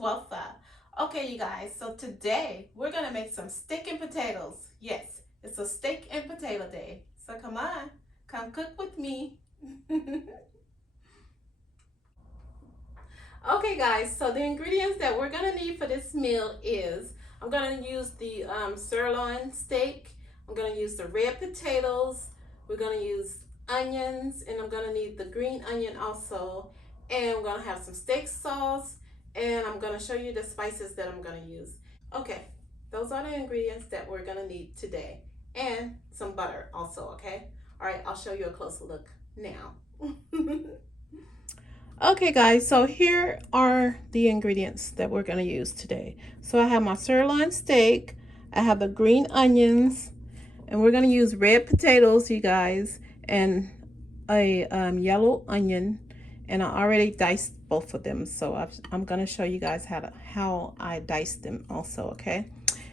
Weltha. Okay, you guys, so today we're gonna make some steak and potatoes. Yes, it's a steak and potato day. So come on, come cook with me. Okay, guys, so the ingredients that we're gonna need for this meal is I'm gonna use the sirloin steak. I'm gonna use the red potatoes. We're gonna use onions, and I'm gonna need the green onion also. And we're gonna have some steak sauce, and I'm gonna show you the spices that I'm gonna use. Okay, those are the ingredients that we're gonna need today, and some butter also. Okay, all right, I'll show you a closer look now. Okay, guys, so here are the ingredients that we're going to use today. So I have my sirloin steak, I have the green onions, and we're going to use red potatoes, you guys, and a yellow onion, and I already diced both of them. So I'm going to show you guys how I diced them also, okay?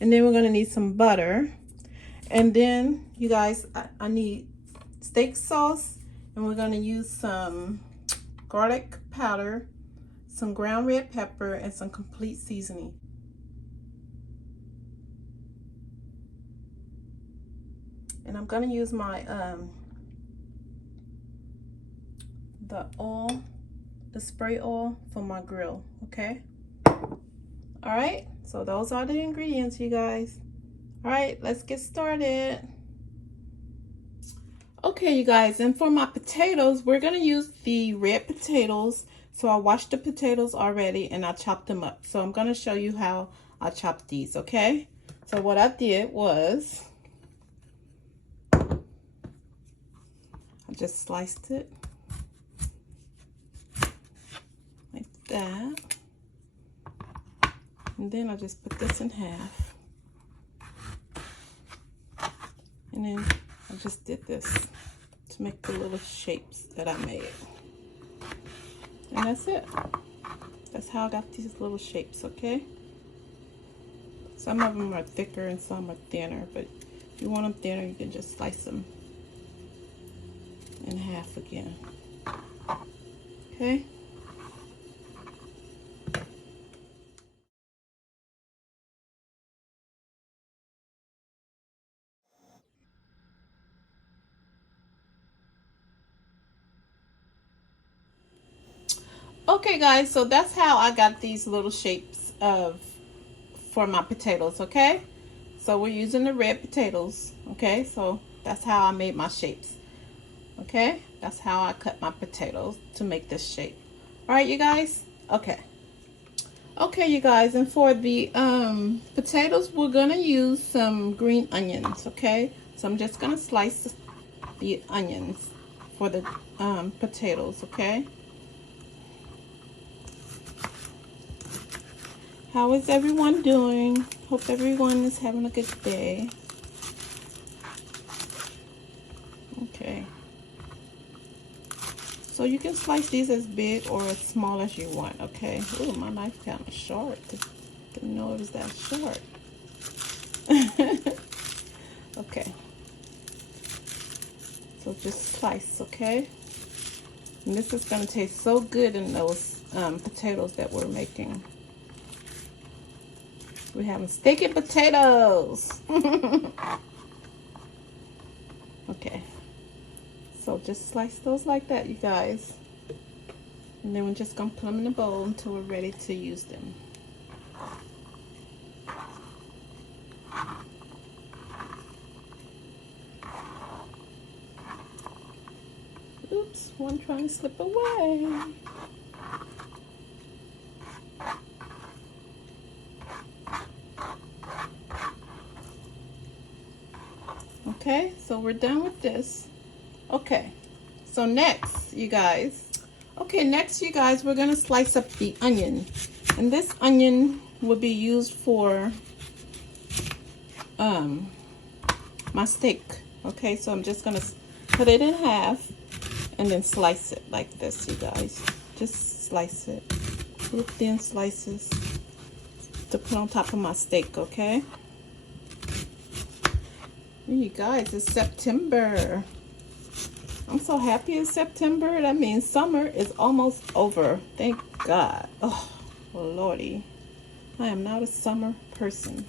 And then we're going to need some butter, and then you guys, I need steak sauce, and we're going to use some garlic powder, some ground red pepper, and some complete seasoning. And I'm going to use my the spray oil for my grill, okay? All right, so those are the ingredients, you guys. All right, let's get started. Okay, you guys, and for my potatoes, we're going to use the red potatoes. So I washed the potatoes already and I chopped them up. So I'm going to show you how I chopped these, okay? So what I did was I just sliced it like that. And then I just put this in half. And then I just did this to make the little shapes that I made. And that's it. That's how I got these little shapes, okay? Some of them are thicker and some are thinner, but if you want them thinner, you can just slice them in half again. Okay? Okay, guys, so that's how I got these little shapes for my potatoes, okay? So we're using the red potatoes, okay? So that's how I made my shapes, okay? That's how I cut my potatoes to make this shape. All right, you guys? Okay. Okay, you guys, and for the potatoes, we're gonna use some green onions, okay? So I'm just gonna slice the onions for the potatoes, okay? How is everyone doing? Hope everyone is having a good day. Okay. So you can slice these as big or as small as you want, okay? Ooh, my knife kind of short. Didn't know it was that short. Okay. So just slice, okay? And this is going to taste so good in those potatoes that we're making. We're having steak and potatoes. Okay. So just slice those like that, you guys. And then we're just going to put them in a bowl until we're ready to use them. Oops, one trying to slip away. Okay, so we're done with this. Okay, so next, you guys. Okay, next, you guys, we're gonna slice up the onion. And this onion will be used for my steak. Okay, so I'm just gonna cut it in half and then slice it like this, you guys. Just slice it, little thin slices to put on top of my steak, okay? You guys, it's September. I'm so happy it's September. That means summer is almost over. Thank God. Oh, Lordy, I am not a summer person.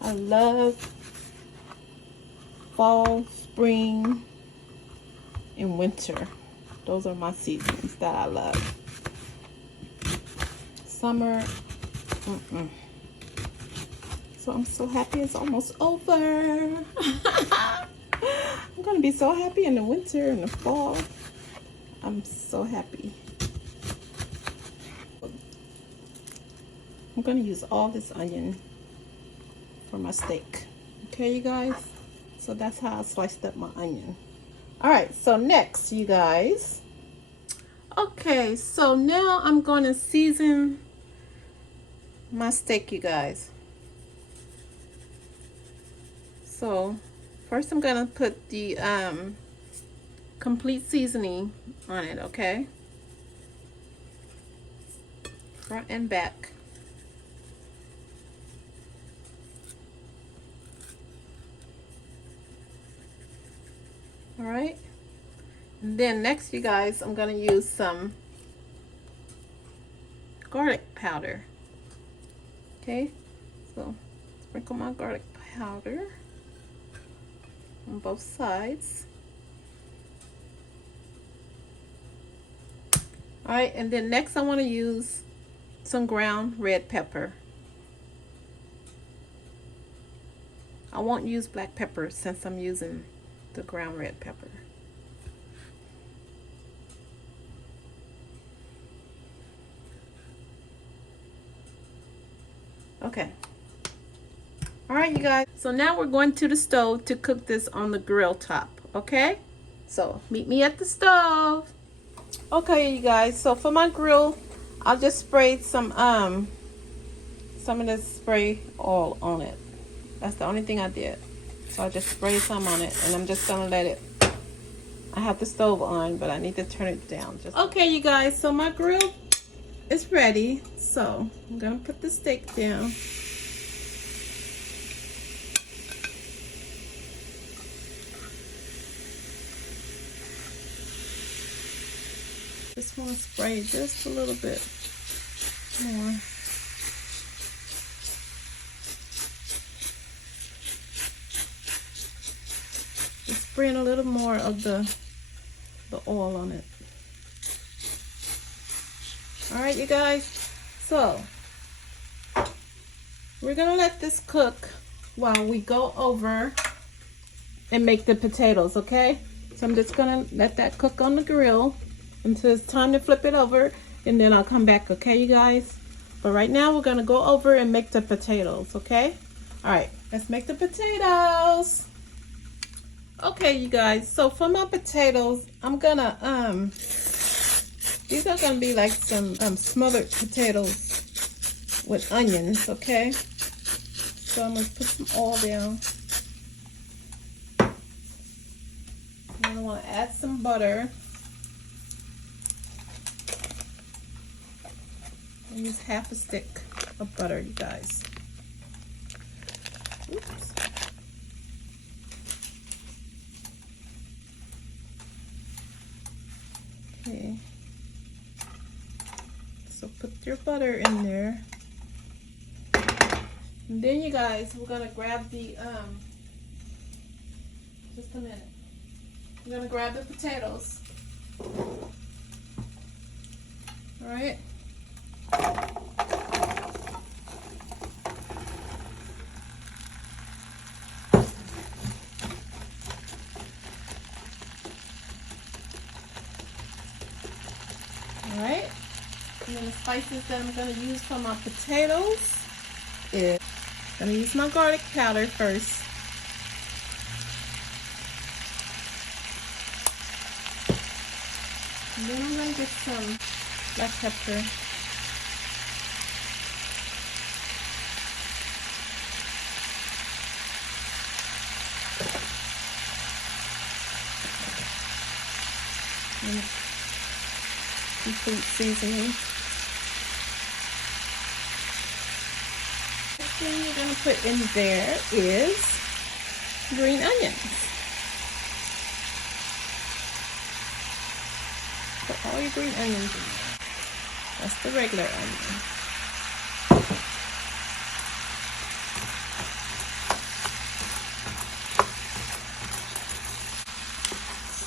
I love fall, spring, and winter. Those are my seasons that I love. Summer, So I'm so happy it's almost over. I'm gonna be so happy in the winter and the fall. I'm so happy. I'm gonna use all this onion for my steak. Okay, you guys? So that's how I sliced up my onion. All right, so next, you guys. Okay, so now I'm gonna season my steak, you guys. So first I'm gonna put the complete seasoning on it, okay? Front and back. All right, and then next, you guys, I'm gonna use some garlic powder. Okay, so sprinkle my garlic powder on both sides. All right, and then next I want to use some ground red pepper. I won't use black pepper since I'm using the ground red pepper. Okay. All right, you guys. So now we're going to the stove to cook this on the grill top, okay? So meet me at the stove. Okay, you guys. So for my grill, I'll just spray some of this spray oil on it. That's the only thing I did. So I just sprayed some on it, and I'm just gonna let it. I have the stove on, but I need to turn it down. Okay, you guys. So my grill is ready. So I'm gonna put the steak down. Just want to spray just a little bit more. Just spraying a little more of the oil on it. All right, you guys. So we're gonna let this cook while we go over and make the potatoes, okay? So I'm just gonna let that cook on the grill until it's time to flip it over, and then I'll come back, okay, you guys? But right now we're gonna go over and make the potatoes, okay? All right, let's make the potatoes. Okay, you guys, so for my potatoes, I'm gonna these are gonna be like some smothered potatoes with onions, okay? So I'm gonna put some oil down. And I want to add some butter. I use half a stick of butter, you guys. Oops. Okay. So put your butter in there. And then, you guys, we're gonna grab the just a minute. We're gonna grab the potatoes. All right. Alright, and then the spices that I'm going to use for my potatoes is, I'm going to use my garlic powder first. And then I'm going to get some black pepper. And complete seasoning. Next thing you're going to put in there is green onions. Put all your green onions in there. That's the regular onion.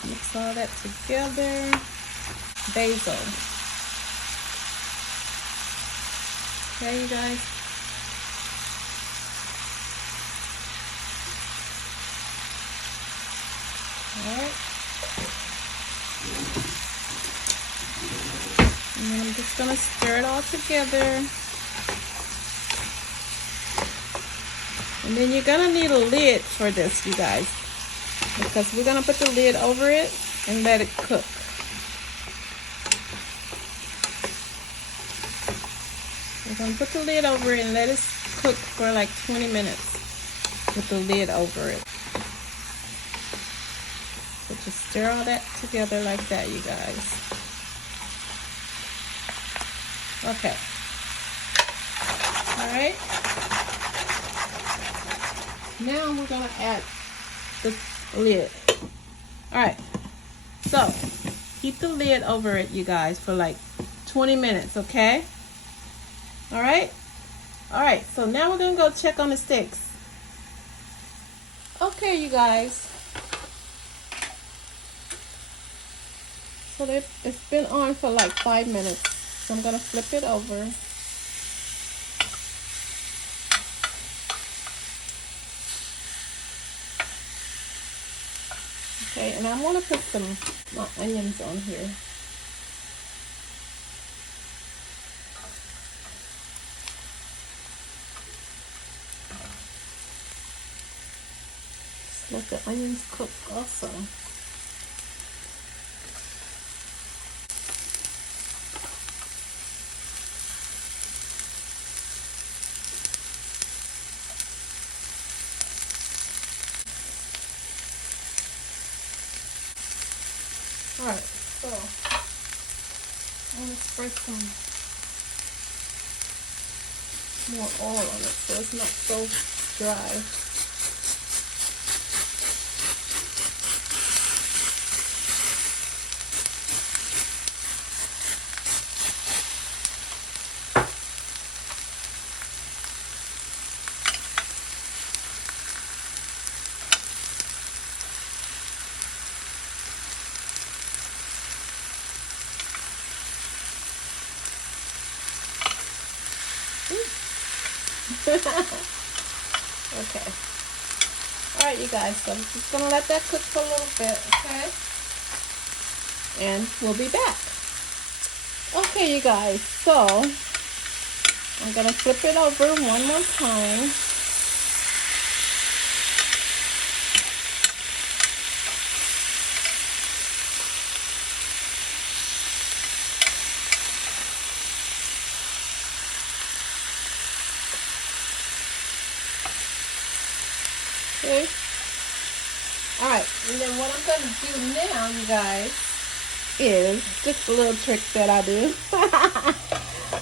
Mix all that together. Basil. Okay, you guys. Alright. And then I'm just going to stir it all together. And then you're going to need a lid for this, you guys, because we're going to put the lid over it and let it cook. We're going to put the lid over it and let it cook for like 20 minutes with the lid over it. So just stir all that together like that, you guys. Okay. All right. Now we're going to add the lid. All right. So keep the lid over it, you guys, for like 20 minutes, okay? All right. All right. So now we're going to go check on the steaks. Okay, you guys. So it's been on for like 5 minutes. So I'm going to flip it over. Okay, and I want to put my onions on here. Just let the onions cook also. Alright, so I'm going to spray some more oil on it so it's not so dry. Okay. Alright, you guys, so I'm just going to let that cook for a little bit, okay? And we'll be back. Okay, you guys, so I'm going to flip it over one more time. Okay. Alright, and then what I'm going to do now, you guys, is just a little trick that I do.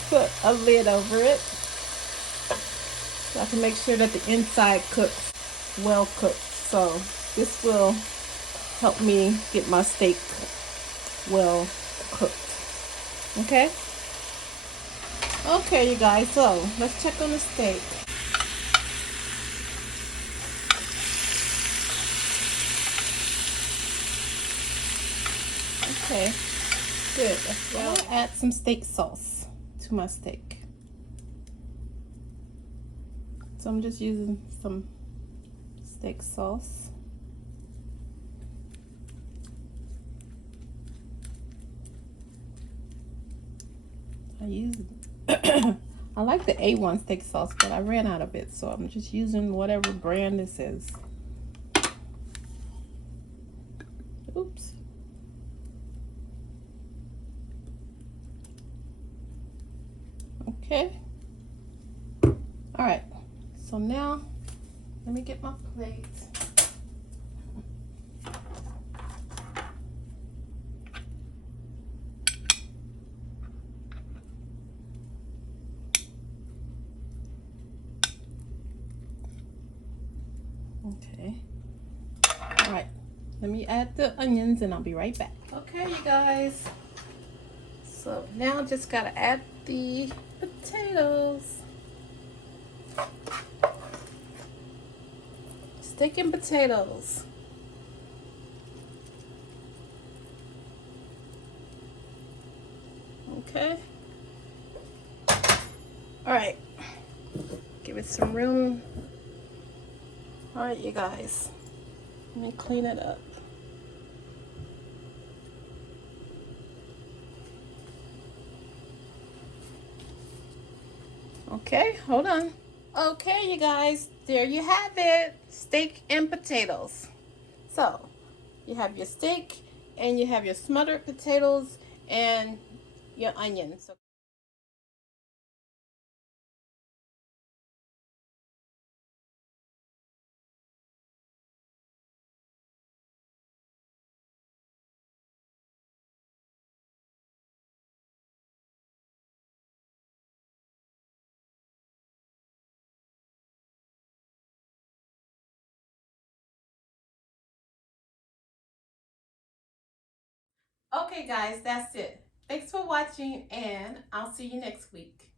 Put a lid over it so I can make sure that the inside cooks well cooked. So this will help me get my steak well cooked. Okay? Okay, you guys, so let's check on the steak. Okay, good. Well, I'll add some steak sauce to my steak. So I'm just using some steak sauce. I like the A1 steak sauce, but I ran out of it, so I'm just using whatever brand this is. Oops. Okay. All right. So now, let me get my plate. Okay. All right. Let me add the onions and I'll be right back. Okay, you guys. So now just gotta add the potatoes. Steak and potatoes. Okay. All right. Give it some room. All right, you guys. Let me clean it up. Okay, hold on. Okay, you guys, there you have it. Steak and potatoes. So, you have your steak and you have your smothered potatoes and your onions. Okay, guys, that's it. Thanks for watching, and I'll see you next week.